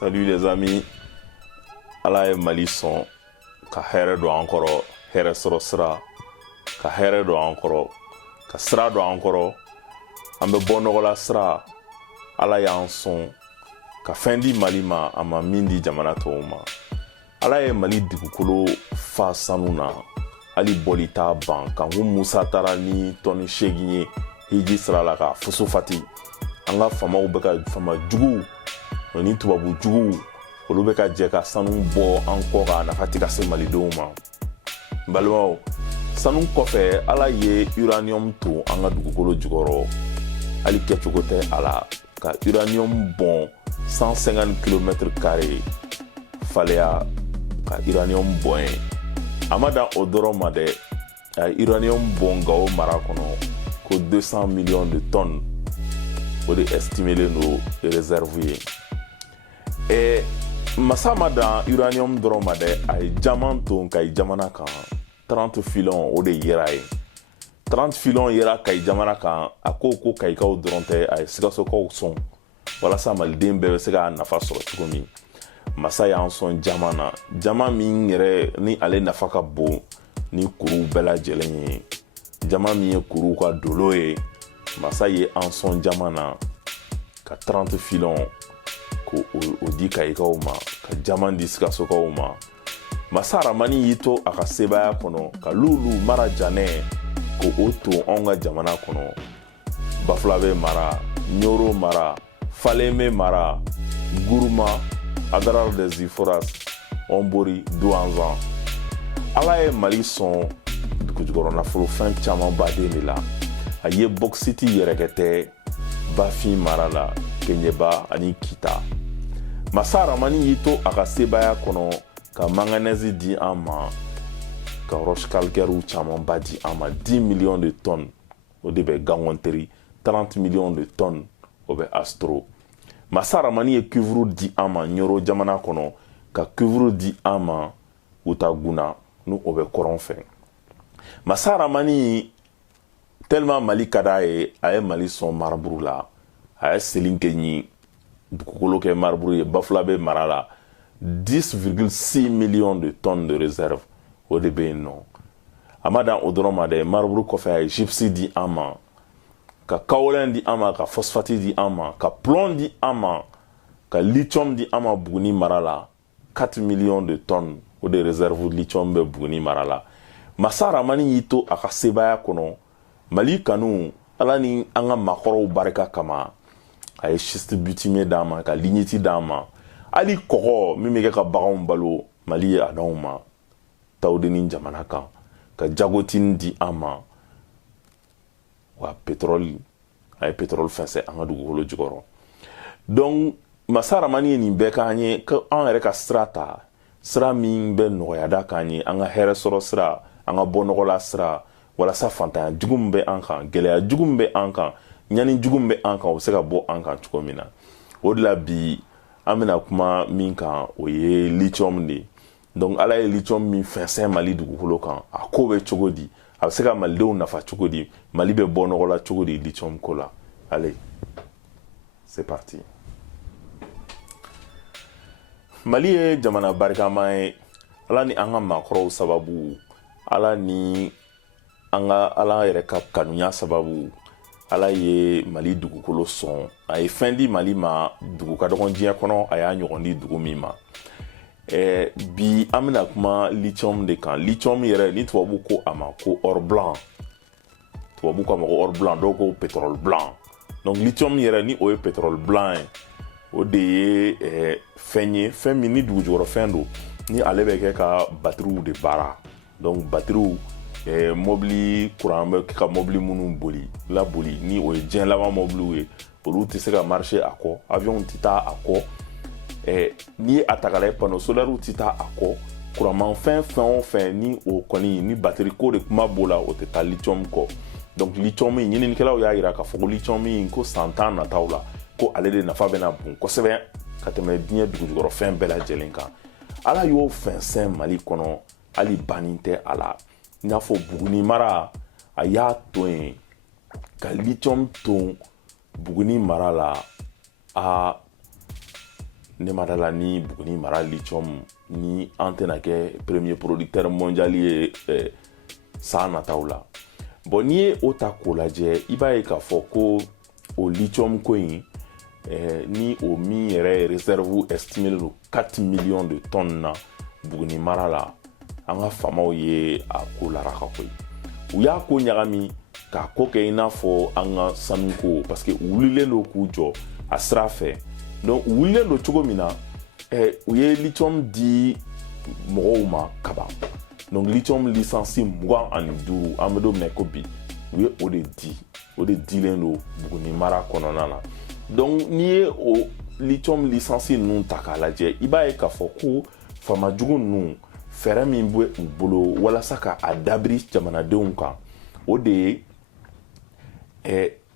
Salut les amis, Ala ye Mali sɔn ka hɛrɛ don an kɔrɔ, hɛrɛ sɔrɔ sira, ka hɛrɛ don an kɔrɔ, ka sira don an kɔrɔ, an bɛ bɔ nɔgɔla sira, Ala y'an sɔn ka fɛn di Mali ma, a ma min di jamana tɔw ma. Ala ye Mali dugukolo fa sanu na, hali bɔli t'a ban, kan ko Musa taara ni tɔni 8 ye hiji sira la ka foso fati. An ka famaw bɛ ka fama jugu ni tubabu jugu olu bɛ ka jɛ ka sanu bɔ an kɔ ka nafa ti ka se malidenw ma. Balimaw, sanu kɔfɛ Ala ye uranium to an ka dugukolo jukɔrɔ, hali kɛcogo tɛ a la ka uranium bɔn 150 km² faleya ka uranium bɔn ye. A ma dan o dɔrɔn ma dɛ, a uranium bɔn Gao mara kɔnɔ ko 200 millions de tonnes o de estimelen do réserve ye. Masa ma dan uranium dɔrɔn ma dɛ, a ye jaman ton Kayi jamana kan 30 filons o de yera ye. 30 filons yera Kayi jamana kan, a ko Kayikaw dɔrɔn tɛ, a ye Sikasokaw sɔn walasa maliden bɛɛ bɛ se ka nafa sɔrɔ cogo min. Masa y'an sɔn jaman na, jaman min yɛrɛ ni ale nafa ka bon ni kuruw bɛɛ lajɛlen ye, jaman min ye kuruw ka dolo ye. Masa ye an sɔn jaman na ka 30 filons ko o di Kayikaw ma, ka jaman di Sikasokaw ma. Masa Ramani y'i to a ka sebaya kɔnɔ ka Lulu mara janɛ ko o to anw ka jamana kɔnɔ. Bafulabe mara, Nyoro mara, Falemé mara, Gourma, Adarar des Iforas, Ombori, Douanzan. Ala ye Mali sɔn dugujukɔrɔ nafolo fɛn caman baden de la. A ye bauxite yɛrɛkɛtɛ Bafin mara la, Keɲeba ani Kita. Masa Ramani y'i to a ka sebaya kɔnɔ ka manganèse di an ma, ka roche calcaire caman ba di an ma, 10 millions de tonnes o de bɛ Gangɔnteri, 30 millions de tonnes o bɛ Astro. Masa Ramani ye cuivre di an ma Nyoro jamana kɔnɔ, ka cuivre di an ma Utaguna n'o bɛ kɔrɔn fɛ. Masa Ramani tellement Mali ka d'a ye, a ye Mali sɔn maraburu la, a ye Selin kɛ ɲi dugukolo kɛ maraburu ye Bafulabe mara la, 10,6 millions de tonnes de réserve o de bɛ yen nɔ. A ma dan o dɔrɔn ma dɛ, maraburu kɔfɛ a ye gypsy di an ma, ka kaolin di an ma, ka phosphate di an ma, ka plomb di an ma, ka lithium di an ma Buguni mara la, 4 millions de tonnes o de réserve lithium bɛ Buguni mara la. Masa Ramani y'i to a ka sebaya kɔnɔ, Mali kanu Ala ni an ka maakɔrɔw barika kama, a ye schiste bitumé d'an ma, ka lignite d'an ma, hali kɔgɔ min bɛ kɛ ka baganw balo, Mali ye a d'anw ma Tawudeni jamana kan, ka jagotine di an ma, wa pétrole, a ye pétrole fɛnsɛ an ka dugukolo jukɔrɔ. Donc Masa Ramani ye nin bɛɛ k'an ye, ko an yɛrɛ ka sira ta, sira min bɛ nɔgɔya da k'an ye, an ka hɛrɛ sɔrɔ sira, an ka bɔ nɔgɔla sira, walasa fantanya jugu min bɛ an kan, gɛlɛya jugu min bɛ an kan, ɲani jugu min bɛ an kan, o bɛ se ka bɔ an kan cogo min na. O de la bi an bɛna kuma min kan, o ye lithium de. Donc Ala ye lithium min fɛnsɛn Mali dugukolo kan, a ko bɛ cogo di, a bɛ se ka malidenw nafa cogo di, Mali bɛ bɔ nɔgɔ la cogo di lithium ko la. Allez, c'est parti. Mali ye jamana barikama ye, Ala ni an ka maakɔrɔw sababu, Ala ni an ka Ala yɛrɛ ka kanuya sababu, Ala ye Mali dugukolo sɔn, a ye fɛn di Mali ma dugu ka dɔgɔn diɲɛ kɔnɔ, a y'a ɲɔgɔn di dugu min ma. Bi an bɛna kuma lithium de kan. Lithium yɛrɛ ni tubabu ko a ma ko or blanc, tubabu ko a ma ko or blanc, dɔw ko pétrole blanc. Donc lithium yɛrɛ ni o ye pétrole blanc ye, o de ye fɛn ye, fɛn min ni dugujukɔrɔ fɛn don, ni ale bɛ kɛ ka batteries de baara. Donc batteries mobili courant bɛ ka mobili minnu boli laboli, ni o ye diɲɛ laban mobiliw ye, olu tɛ se ka marcher a kɔ, avion tɛ taa a kɔ, ni a ta ka lajɛ panneau solaire tɛ taa a kɔ, kuranmafɛn fɛn o fɛn ni o kɔni ni batterie ko de kuma b'o la, o tɛ taa lithium kɔ. Donc lithium ɲininikɛlaw y'a jira k'a fɔ ko lithium ko san 10 nataw la, ko ale de nafa bɛna bon kosɛbɛ ka tɛmɛ diɲɛ dugujukɔrɔ fɛn bɛɛ lajɛlen kan. Ala y'o fɛnsɛn Mali kɔnɔ, hali banni tɛ a la. I n'a fɔ Buguni mara, a y'a to yen ka lithium ton Buguni mara la, ne ma dala ni Buguni mara lithium ni an tɛna kɛ premier producteur mondial ye san nataw la. Bon n'i ye o ta k'o lajɛ i b'a ye k'a fɔ ko o lithium ko in ni o min yɛrɛ réserve estimé don 4 millions de tonnes na Buguni mara la an ka famaw ye a ko laraka koyi. U y'a ko ɲagami k'a ko kɛ i n'a fɔ an ka sanuko parce que u wulilen don k'u jɔ a sira fɛ. Donc u wulilen don cogo min na u ye lithium di mɔgɔw ma kaban. Donc lithium licence 25 an bɛ don min na ko bi u ye o de dilen don Buguni mara kɔnɔna na. Donc n'i ye o lithium licence ninnu ta k'a lajɛ i b'a ye k'a fɔ ko famajugu ninnu fɛɛrɛ min bɛ u bolo walasa ka a dabiri jamanadenw kan o de ye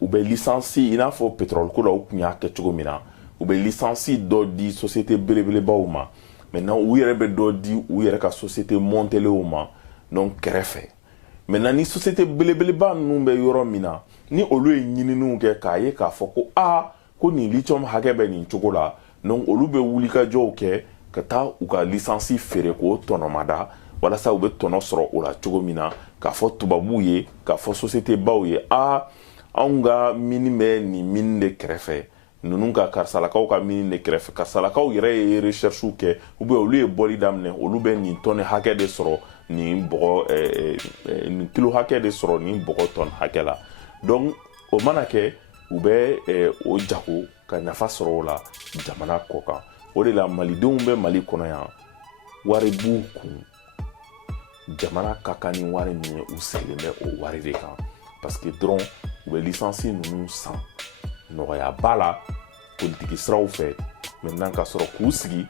u bɛ licence i n'a fɔ pétrole ko la u tun y'a kɛ cogo min na u bɛ licence dɔ di société belebelebaw ma maintenant u yɛrɛ bɛ dɔ di u yɛrɛ ka société montelenw ma donc kɛrɛfɛ maintenant ni société belebeleba ninnu bɛ yɔrɔ min na ni olu ye ɲininiw kɛ k'a ye k'a fɔ ko ko nin lithium hakɛ bɛ nin cogo la donc olu bɛ wulikajɔw kɛ ka taa u ka licence feere k'o tɔnɔmada walasa u bɛ tɔnɔ sɔrɔ o la cogo min na k'a fɔ tubabuw ye k'a fɔ société baw ye anw ka mini bɛ nin mini de kɛrɛfɛ ninnu ka karisalakaw ka mini de kɛrɛfɛ karisalakaw yɛrɛ ye recherche kɛ ou bien olu ye bɔli daminɛ olu bɛ nin tɔni hakɛ de sɔrɔ nin bɔgɔ nin kilo hakɛ de sɔrɔ nin bɔgɔ tɔni hakɛ la donc o mana kɛ u bɛ o jago ka nafa sɔrɔ o la jamana kɔ kan o de la malidenw bɛ Mali kɔnɔ yan wari b'u kun jamana ka kan ni wari min ye u sigilen bɛ o wari de kan parce que dɔrɔn u bɛ licence ninnu san nɔgɔya ba la politiki siraw fɛ maintenant ka sɔrɔ k'u sigi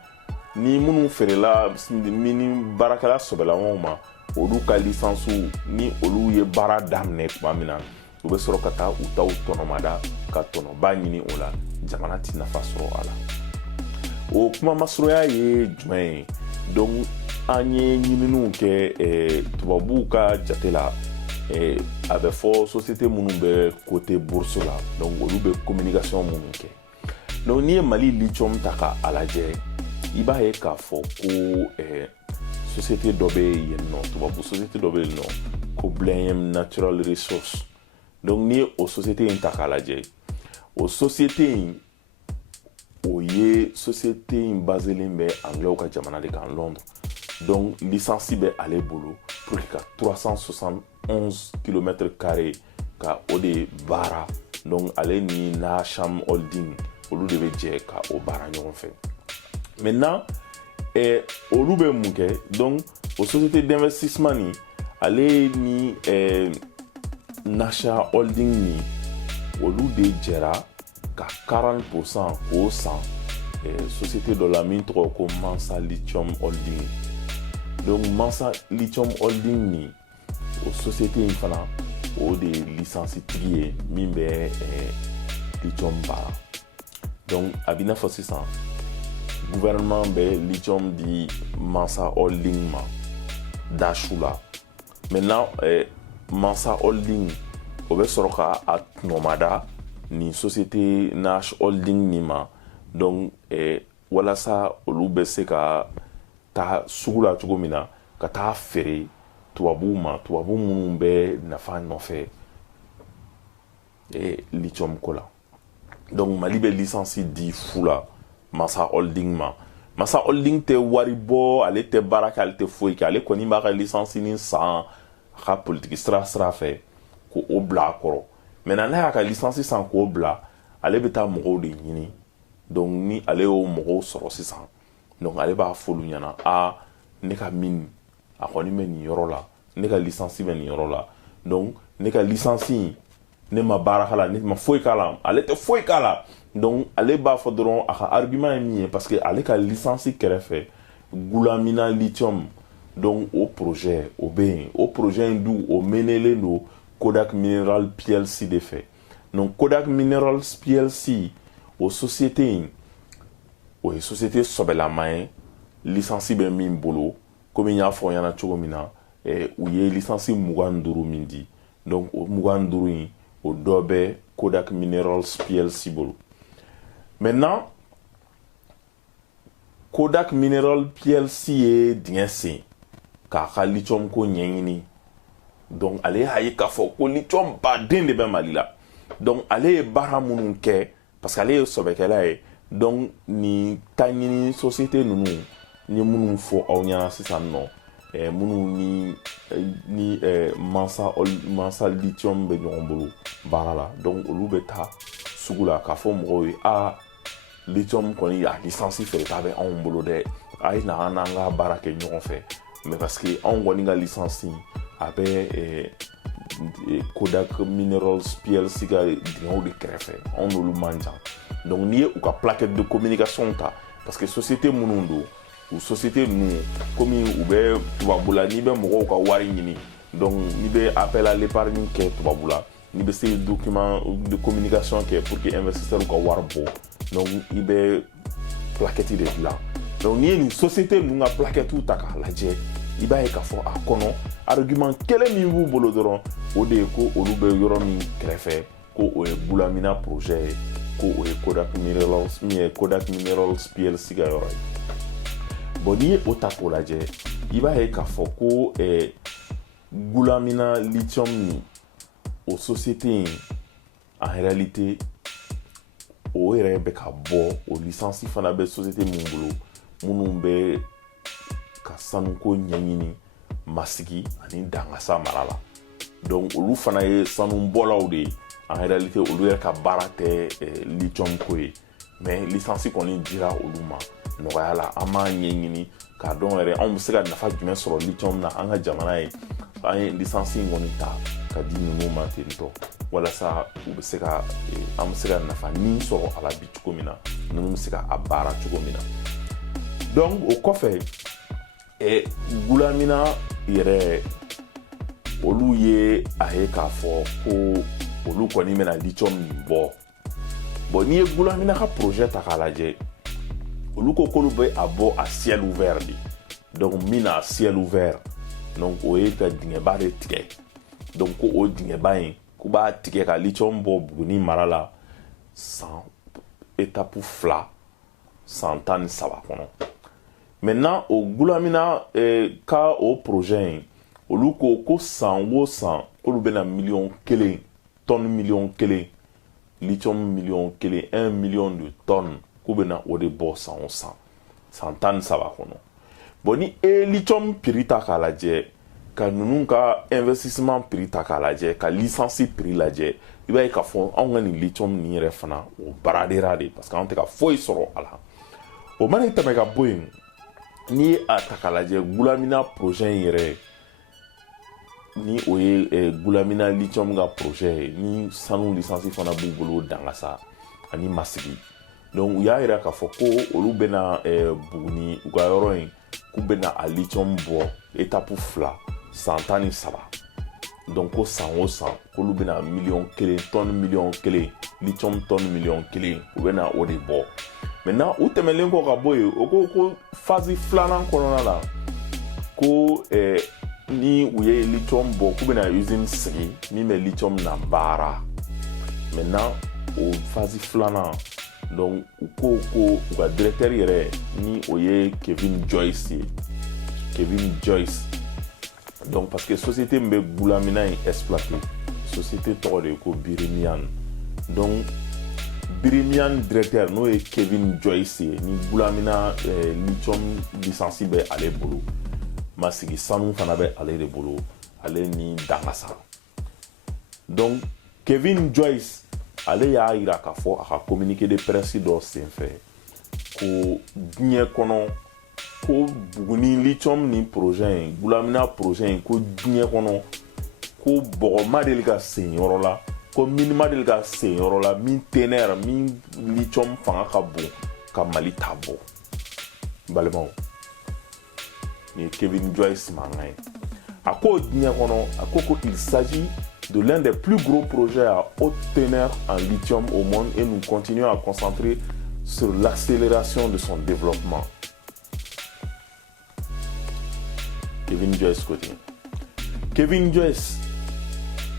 ni minnu feerela mini baarakɛla sɔbɛlamanw ma olu ka licence ni olu ye baara daminɛ tuma min na u bɛ sɔrɔ ka taa u taw tɔnɔmada ka tɔnɔba ɲini o la jamana ti nafa sɔrɔ a la o kuma masurunya ye jumɛn ye donc an ye ɲininiw kɛ tubabuw ka jate la a bɛ fɔ société minnu bɛ côté bourse la donc olu bɛ communication minnu kɛ donc n'i ye Mali lithium ta k'a lajɛ i b'a ye k'a fɔ ko société dɔ bɛ yen nɔ tubabu société dɔ bɛ yen nɔ ko Blenheim Natural Resources donc n'i ye o société in ta k'a lajɛ o société in o ye société in baselen bɛ anglais ka jamana de kan Londres donc licence bɛ ale bolo pour que ka 371 km² ka o de baara donc ale ni Nasham Holding olu de bɛ jɛ ka o baara ɲɔgɔn fɛ maintenant olu bɛ mun kɛ donc o société d'investissement ni ale ni Nasham Holding ni olu de jɛra ka 40% k'o san société dɔ la min tɔgɔ ko Mansa Lithium Holding donc Mansa Lithium Holding ni o société in fana o de ye licence tigi ye min bɛ lithium baara donc a b'i n'a fɔ sisan gouvernement bɛ lithium di Mansa Holding ma Dashu la maintenant Mansa Holding o bɛ sɔrɔ ka a tɔnɔmada ni société Nash Holding ni ma donc walasa olu bɛ se ka taa sugu la cogo min na ka taa feere tubabuw ma tubabu minnu bɛ nafa nɔfɛ lithium ko la donc Mali bɛ licence di fu la Mansa Holding ma Mansa Holding tɛ wari bɔ ale tɛ baara kɛ ale tɛ foyi kɛ ale kɔni b'a ka licence ni san a ka politiki sira fɛ ko o bila a kɔrɔ maintenant n'a y'a ka licence san k'o bila ale bɛ taa mɔgɔw de ɲini donc ni ale y'o mɔgɔw sɔrɔ sisan donc ale b'a f'olu ɲɛna ne ka mine a kɔni bɛ nin yɔrɔ la ne ka licence bɛ nin yɔrɔ la donc ne ka licence ne ma baara k'a la ne ma foyi k'a la ale tɛ foyi k'a la donc ale b'a fɔ dɔrɔn a ka argument ye min ye parce que ale ka licence kɛrɛfɛ Goulamina Lithium donc o projet o bɛ yen o projet in dun o menelen don Kodak Mineral PLC de fɛ donc Kodak Minerals PLC o société in o ye société sɔbɛlama ye licence bɛ min bolo komi n y'a fɔ ɲɛna cogo min na u ye licence 25 min di donc o 25 in o dɔ bɛ Kodak Minerals PLC bolo maintenant Kodak Mineral PLC ye dingɛ sen k'a ka lithium ko ɲɛɲini. Donc ale y'a ye k'a fɔ ko lithium baden de bɛ Mali la. Donc ale ye baara minnu kɛ parce que ale ye sɛbɛkɛla ye. Donc ni taɲini société ninnu ni minnu fɔ aw ɲɛna sisan nɔ minnu ni mansa lithium bɛ ɲɔgɔn bolo baara la. Donc olu bɛ taa sugu la k'a fɔ mɔgɔw ye lithium kɔni a licence feereta bɛ anw bolo dɛ, a ye na an n'an ka baara kɛ ɲɔgɔn fɛ. Mais parce que anw kɔni ka licence a bɛ Kodak Minerals PLC ka dingɛw de kɛrɛfɛ, anw n'olu man jan. Donc n'i ye u ka plaquette de communication ta parce que société minnu don ou société ninnu komi u bɛ tubabu la n'i bɛ mɔgɔw ka wari ɲini, donc n'i bɛ appel à l'épargne kɛ tubabu la, n'i bɛ se document de communication kɛ pour que investisseur ka wari bɔ, donc i bɛ plaquette de dilan. Donc n'i ye nin société ninnu ka plaquette ta k'a lajɛ, i b'a ye k'a fɔ a kɔnɔ argument kelen min b'u bolo dɔrɔn o de ye ko olu bɛ yɔrɔ min kɛrɛfɛ ko o ye Bulamina projet ye, ko o ye Kodak Minerals PLC ka yɔrɔ ye. Bon n'i ye o ta k'o lajɛ, i b'a ye k'a fɔ ko Bulamina lithium ni o société in en réalité o yɛrɛ bɛ ka bɔ o licence fana bɛ société min bolo minnu bɛ ka sanuko ɲɛɲini masigi ani dangasa mara la. Donc olu fana ye sanubɔlaw de ye. En réalité olu yɛrɛ ka baara tɛ lithium ko ye, mais licence kɔni dira olu ma nɔgɔya la. An b'a ɲɛɲini k'a dɔn yɛrɛ anw bɛ se ka nafa jumɛn sɔrɔ lithium na an ka jamana ye. An ye licence in kɔni ta ka di ninnu ma ten tɔ walasa u bɛ se ka an bɛ se ka nafa ni sɔrɔ a la bi cogo min na, ninnu bɛ se ka a baara cogo min na. Donc o kɔfɛ Bulamina yɛrɛ olu ye a ye k'a fɔ ko olu kɔni bɛna lithium nin bɔ. Bon n'i ye Bulamina ka projet ta k'a lajɛ, olu ko k'olu bɛ a bɔ a ciel ouvert de. Donc min na ciel ouvert, donc o ye ka dingɛba de tigɛ. Donc ko o dingɛba in k'u b'a tigɛ ka lithium bɔ Buguni mara la étape 2 san 13 kɔnɔ. Maintenant o Bulamina ka o projet in olu ko san o san olu bɛna $1,000,000 tonne $1,000,000 lithium $1,000,000 1 million de tonnes k'u bɛna o de bɔ san o san 13 kɔnɔ. Bon ni lithium prix ta k'a lajɛ ka ninnu ka investissement prix ta k'a lajɛ ka licence prix lajɛ, i b'a ye k'a fɔ anw ka nin lithium nin yɛrɛ fana o baradera de parce que anw tɛ ka foyi sɔrɔ a la. O mana tɛmɛ ka bɔ yen, n'i ye a ta k'a lajɛ Bulamina projet in yɛrɛ ni o ye Bulamina lithium ka projet ye ni sanu licence fana b'u bolo dangasa ani masigi. Donc u y'a jira k'a fɔ ko olu bɛna Buguni u ka yɔrɔ in k'u bɛna a lithium bɔ étape 2 san 13. Donc ko san o san k'olu bɛna $1,000,000 tonne $1,000,000 lithium tonne $1,000,000 u bɛna o de bɔ. Maintenant u tɛmɛlen kɔ ka bɔ yen o ko phase 2nan kɔnɔna la ko ni u ye lithium bɔ k'u bɛna usine sigi min bɛ lithium na baara. Maintenant o phase 2nan donc u ko u ka directeur yɛrɛ ni o ye Kevin Joyce ye. Kevin Joyce. Donc parce que société min bɛ Bulamina in exploité société tɔgɔ de ye ko Birimian. Donc Birimian directeur n'o ye Kevin Joyce ye ni Bulamina lithium licence bɛ ale bolo. Masigi sanu fana bɛ ale de bolo, ale ni dangasa. Donc Kevin Joyce ale y'a jira k'a fɔ a ka communiqué de presse dɔ senfɛ ko diɲɛ kɔnɔ ko Buguni lithium ni projet in Bulamina projet in ko diɲɛ kɔnɔ ko bɔgɔ ma deli ka sen yɔrɔ la, ko min ma deli ka sen yɔrɔ la min ténère min lithium fanga ka bon ka Mali ta bɔ. Balimaw ni Kevin Joyce mankan ye. A ko diɲɛ kɔnɔ a ko il s'agit de l'un des plus gros projets à haute teneur en lithium au monde et nous continuons à concentrer sur l'accélération de son développement. Kevin Joyce côté. Kevin Joyce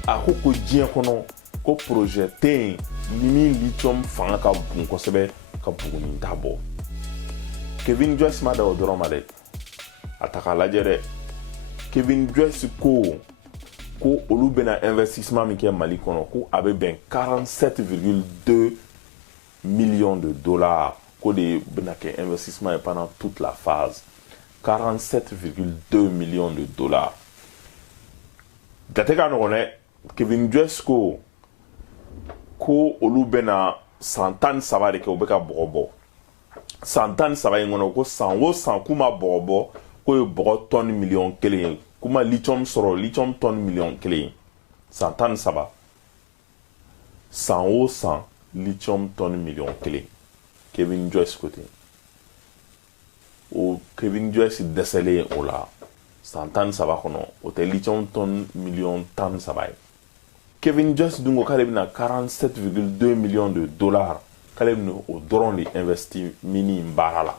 a ko diɲɛ kɔnɔ ko projet tɛ ni min lithium fanga ka bon kosɛbɛ ka Buguni ta bɔ. Kevin Joyce ma da o dɔrɔn ma dɛ a ta k'a lajɛ dɛ Kevin Joyce ko olu bɛna investissement min kɛ Mali kɔnɔ ko a bɛ bɛn 47,2 millions de dollars ko de bɛna kɛ investissement ye pendant toute la phase 47,2 millions de dollars jate ka nɔgɔn dɛ Kevin Joyce ko olu bɛna san 13 de kɛ u bɛ ka bɔgɔ bɔ san 13 in kɔnɔ ko san o san k'u ma bɔgɔ bɔ ko ye bɔgɔ tonne miliyɔn 1 ye k'u ma lithium sɔrɔ lithium tonne miliyɔn 1 ye san 13 san o san lithium tonne miliyɔn 1 Kevin Joyce ko ten o Kevin Joyce dɛsɛlen o la san 13 kɔnɔ o tɛ lithium tonne miliyɔn 13 ye Kevin Joyce dun ko k'ale bɛna 47,2 millions de dollars k'ale bɛna o dɔrɔn de investi mini baara la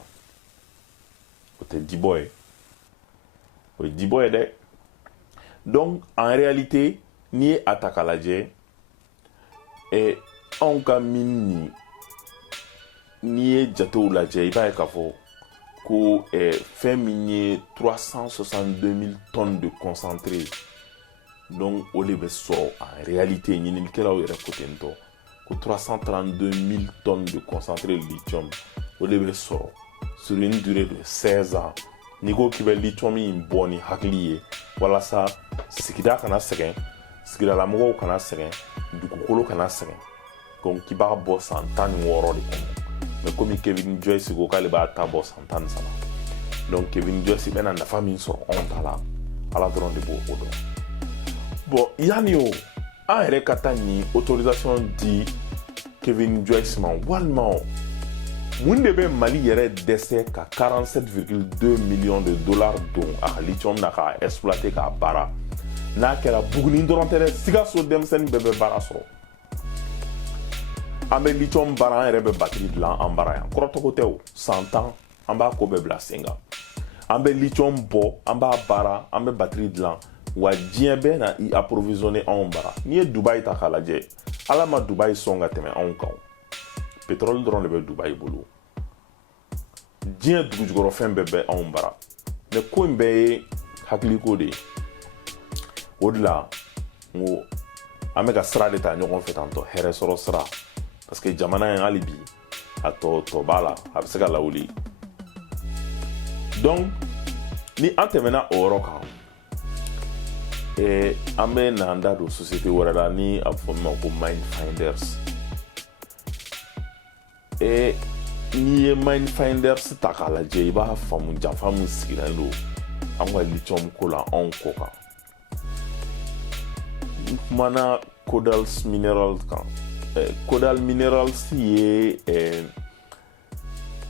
o tɛ dibɔ ye o ye dibɔ ye dɛ donc en réalité n'i ye a ta k'a lajɛ anw ka mini n'i ye jatew lajɛ i b'a ye k'a fɔ ko fɛn min ye 362 000 tonnes de concentré donc o de bɛ sɔrɔ en réalité ɲininikɛlaw yɛrɛ ko ten tɔ ko 332 000 tonnes de concentré lithium o de bɛ sɔrɔ sur une durée de 16 ans n'i ko k'i bɛ lithium in bɔ ni hakili ye walasa sigida kana sɛgɛn sigidalamɔgɔw kana sɛgɛn dugukolo kana sɛgɛn donc k'i b'a bɔ san 16 de kɔnɔ mais komi Kevin Joyce ko k'ale b'a ta bɔ san 13 donc Kevin Joyce bɛna nafa min sɔrɔ anw ta la ala dɔrɔn de b'o dɔn bon yanni o an yɛrɛ ka taa ni autorisation di Kevin Joyce ma walima mun de bɛ Mali yɛrɛ dɛsɛ ka 47,2 millions de dollars don a ka lithium na k'a exploiter k'a baara n'a kɛra Buguni dɔrɔn tɛ dɛ Sikaso denmisɛnnin bɛɛ bɛ baara sɔrɔ an bɛ lithium baara an yɛrɛ bɛ batterie dilan an bara yan kɔrɔtɔgɔ tɛ o san 10 an b'a ko bɛɛ bila sen kan an bɛ lithium bɔ an b'a baara an bɛ batterie dilan wa diɲɛ bɛɛ na i approvisionner anw bara n'i ye Dubaï ta k'a lajɛ ala ma Dubaï sɔn ka tɛmɛ anw kan pétrole dɔrɔn de bɛ Dubaï bolo diɲɛ dugujukɔrɔfɛn bɛɛ bɛ anw bara mais ko in bɛɛ ye hakiliko de ye o de la n ko an bɛ ka sira de ta ɲɔgɔn fɛ tantɔ hɛrɛ sɔrɔ sira parce que jamana in hali bi a tɔ b'a la a bɛ se ka lawuli donc ni an tɛmɛna o yɔrɔ kan an bɛ n'an da don société wɛrɛ la ni a bɛ fɔ min ma ko Mindfinders n'i ye Mindfinders ta k'a lajɛ i b'a faamu janfa min sigilen don an ka lithium ko la anw kɔ kan n kumana Kodals Minerals kan Kodal Minerals ye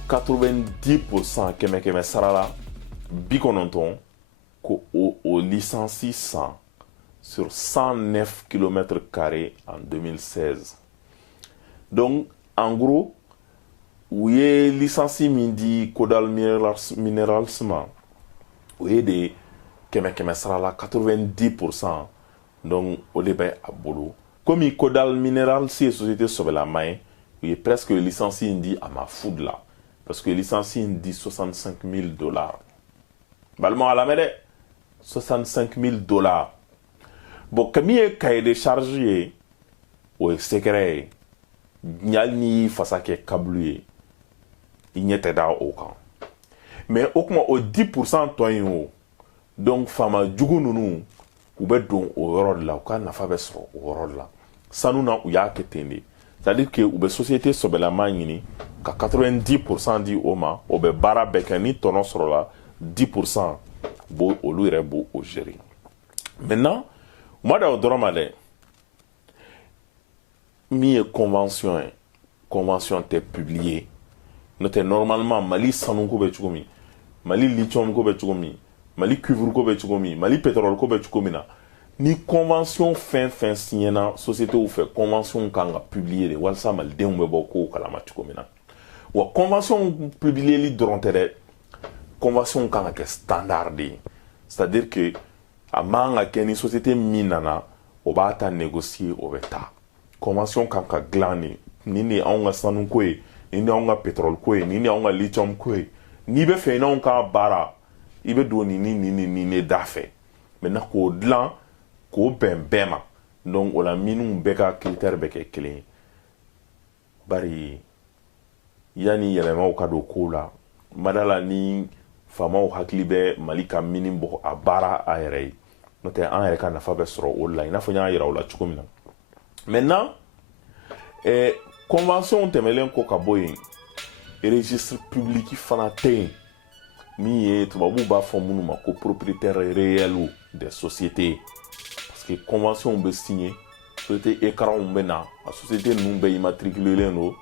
90% kɛmɛ sara la 90 ko o licencie 100 sur 109 km² en 2016 donc en gros u ye licencie min di Kodal Minerals ma o ye de kɛmɛ sara la 90% donc o de bɛ a bolo komi Kodal Minerals ye société sɔbɛlama ye u ye presque licencie in di a ma food la parce que licencie in di $65,000 balima a lamɛn dɛ $65,000 bon ka min ye cahier de charge ye o ye secret ye hali n'i fasa kɛ kabulu ye i ɲɛ tɛ da o kan mais o kuma o 10% tɔ in o donc faama jugu ninnu u bɛ don o yɔrɔ de la u ka nafa bɛ sɔrɔ o yɔrɔ de la sanu na u y'a kɛ ten de c'est à dire que u bɛ société sɔbɛlama ɲini ka 90% di o ma o bɛ baara bɛɛ kɛ ni tɔnɔ sɔrɔla 10% olu yɛrɛ b'o o gérer maintenant u ma da o dɔrɔn ma dɛ min ye convention ye convention tɛ publier n'o tɛ normalement Mali sanuko bɛ cogo min Mali lithium ko bɛ cogo min Mali cuivre ko bɛ cogo min Mali pétrole ko bɛ cogo min na ni convention fɛn fɛn signena société fɛ convention kan ka publier de walasa malidenw bɛ bɔ kow kalama cogo min na wa convention publierli dɔrɔn tɛ dɛ convention kan ka kɛ standard de c'est à dire que a man ka kɛ ni société min nana o b'a ta négocier o bɛ taa convention kan ka dilan ni de anw ka sanuko ye ni de anw ka pétrole ko ye ni de anw ka lithium ko ye n'i bɛ fɛ n'anw ka baara i bɛ don ni ne da fɛ maintenant k'o dilan k'o bɛn bɛɛ ma donc o la minnu bɛɛ ka critère bɛ kɛ kelen ye bari yanni yɛlɛmaw ka don kow la madala ni faamaw hakili bɛ Mali ka mini bɔ a baara a yɛrɛ ye n'o tɛ an yɛrɛ ka nafa bɛ sɔrɔ o la i n'a fɔ n y'a yira o la cogo min na maintenant convention tɛmɛlen ko ka bɔ yen registre public fana tɛ yen min ye tubabuw b'a fɔ minnu ma ko propriétaire réel des sociétés parce que convention bɛ signé société écranw bɛ na a société ninnu bɛɛ immatriculelen don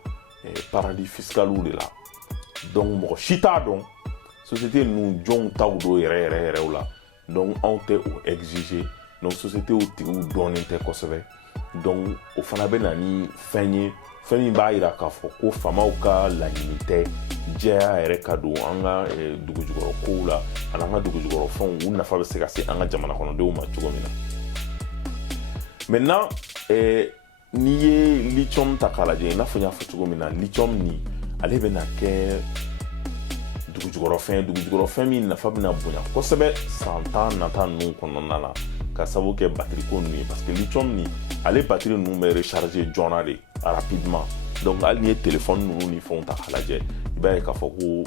paradis fiscaliw de la donc mɔgɔ si t'a dɔn société ninnu jɔnw taw don yɛrɛw la donc anw tɛ o exiger donc société tigiw dɔnnen tɛ kosɛbɛ donc o fana bɛ na ni fɛn ye fɛn min b'a jira k'a fɔ ko faamaw ka laɲini tɛ jɛya yɛrɛ ka don an ka dugujukɔrɔ kow la ani an ka dugujukɔrɔ fɛnw u nafa bɛ se ka se an ka jamana kɔnɔdenw ma cogo min na maintenant n'i ye lithium ta k'a lajɛ i n'a fɔ n y'a fɔ cogo min na lithium nin ale bɛna kɛ dugujukɔrɔ fɛn min nafa bɛna bonya kosɛbɛ san 10 nata ninnu kɔnɔna la ka sababu kɛ batterie ko ninnu ye parce que lithium nin ale batterie ninnu bɛ recharger joona de rapidement donc hali n'i ye téléphone ninnu ni fɛnw ta k'a lajɛ i b'a ye k'a fɔ ko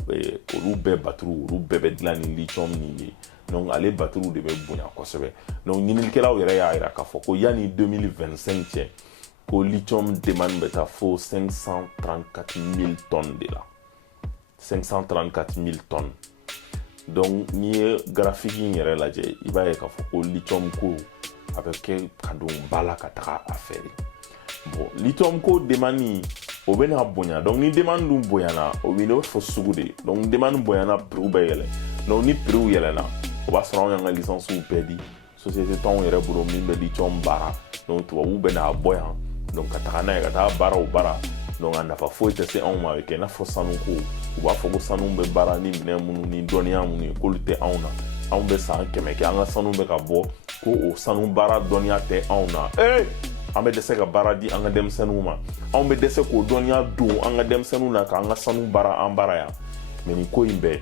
olu bɛɛ batterie olu bɛɛ bɛ dilan ni lithium nin ye donc ale batterie de bɛ bonya kosɛbɛ donc ɲininikɛlaw yɛrɛ y'a jira k'a fɔ ko yanni 2025 cɛ ko lithium demande bɛ taa fo 534 000 tonnes de la 534 000 tonnes donc n'i ye graphique in yɛrɛ lajɛ i b'a ye k'a fɔ ko lithium ko a bɛ kɛ ka don ba la ka taga a feere bon lithium ko demande o bɛ na bonya donc ni demande dun bonyana o bɛ n'o fɔ sugu de donc demande bonyana prix bɛ yɛlɛ donc ni prix yɛlɛna o b'a sɔrɔ anw y'an ka licence bɛɛ di société t'anw yɛrɛ bolo min bɛ lithium baara donc tubabuw bɛ n'a bɔ yan donc ka taga n'a ye ka taa baara o baara donc a nafa foyi tɛ se anw ma a bɛ kɛ i n'a fɔ sanuko u b'a fɔ ko sanu bɛ baara ni minɛn minnu ni dɔnniya minnu ye k'olu tɛ anw na anw bɛ san 100 kɛ an ka sanu bɛ ka bɔ ko o sanu baara dɔnniya tɛ anw na an bɛ dɛsɛ ka baara di an ka denmisɛnninw ma anw bɛ dɛsɛ k'o dɔnniya don an ka denmisɛnninw na k'an ka sanu baara an baara yan mais nin ko in bɛɛ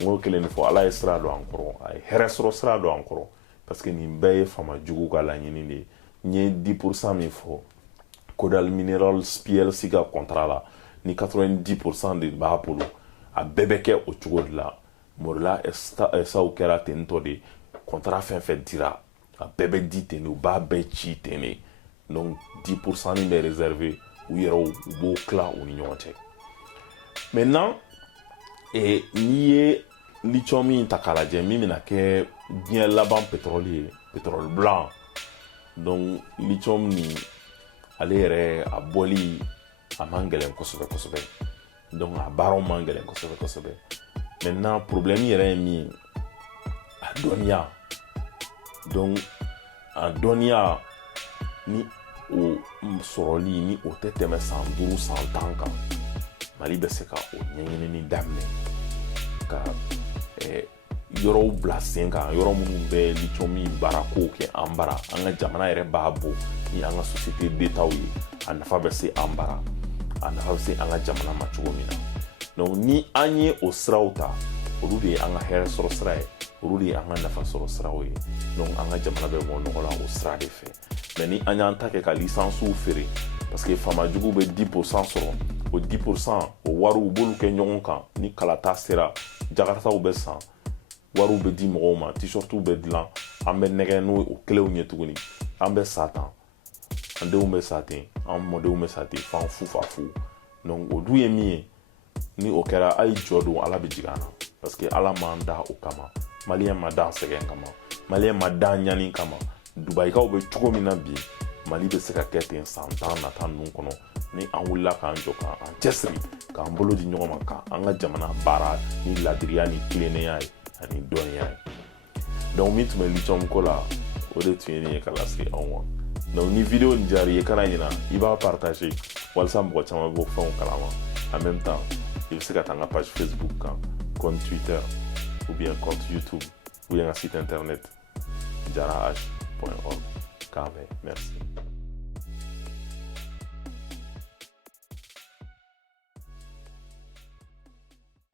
n y'o kelen de fɔ ala ye sira don an kɔrɔ a ye hɛrɛ sɔrɔ sira don an kɔrɔ parce que nin bɛɛ ye faama jugu ka laɲini de ye n ye 10% min fɔ Kodal Minerals PLC ka contrat la ni 90% de b'a bolo a bɛɛ bɛ kɛ o cogo de la Morila ɛsaw kɛra ten tɔ de contrat fɛn fɛn dira a bɛɛ bɛ di ten de u b'a bɛɛ ci ten de donc 10% min bɛ réservé u yɛrɛw u b'o tila u ni ɲɔgɔn cɛ maintenant n'i ye lithium min ta k'a lajɛ min bɛna kɛ diɲɛ laban pétrole ye pétrole blanc donc lithium ni ale yɛrɛ a bɔli a man gɛlɛn kosɛbɛ donc a baaraw man gɛlɛn kosɛbɛ maintenant problème yɛrɛ ye min ye a dɔnniya donc a dɔnniya ni o sɔrɔli ni o tɛ tɛmɛ san 5 san 10 kan Mali bɛ se ka o ɲɛɲinini daminɛ ka yɔrɔw bila sen kan yɔrɔ minnu bɛ lithium baara kow kɛ an bara an ka jamana yɛrɛ b'a bɔ ni an ka société d'état ye a nafa bɛ se an bara a nafa bɛ se an ka jamana ma cogo min na donc ni an ye o siraw ta olu de ye an ka hɛrɛ sɔrɔ sira ye olu de ye an ka nafa sɔrɔ siraw ye donc an ka jamana bɛ bɔ nɔgɔ la o sira de fɛ mais ni an y'an ta kɛ ka lisansiw feere parce que faamajugu bɛ 10% sɔrɔ o 10% o wariw u b'olu kɛ ɲɔgɔn kan ni kalata sera jakartaw bɛ san wariw bɛ di mɔgɔw ma t-shirtw bɛ dilan an bɛ nɛgɛ n'o o kɛlenw ye tuguni an bɛ sa tan an denw bɛ sa ten an mɔdenw bɛ sa ten fan fu fa fu donc o dun ye min ye ni o kɛra a ye jɔ don ala bɛ jigin an na parce que ala m'an da o kama maliyɛn ma da sɛgɛn kama maliyɛn ma da ɲani kama dubayikaw bɛ cogo min na bi Mali bɛ se ka kɛ ten san 10 nata ninnu kɔnɔ ni an wulila k'an jɔ k'an cɛsiri k'an bolo di ɲɔgɔn ma k'an ka jamana baara ni ladiriya ni tilennenya ye ani dɔnniya ye donc min tun bɛ lithium ko la o de tun ye nin ye ka lase anw ma donc ni video nin diyara i ye kana ɲina i b'a partager walasa mɔgɔ caman bɛ bɔ fɛnw kalama en même temps i bɛ se ka taa n ka page Facebook kan compte Twitter ou bien compte YouTube ou bien un site internet jarah.org. Merci.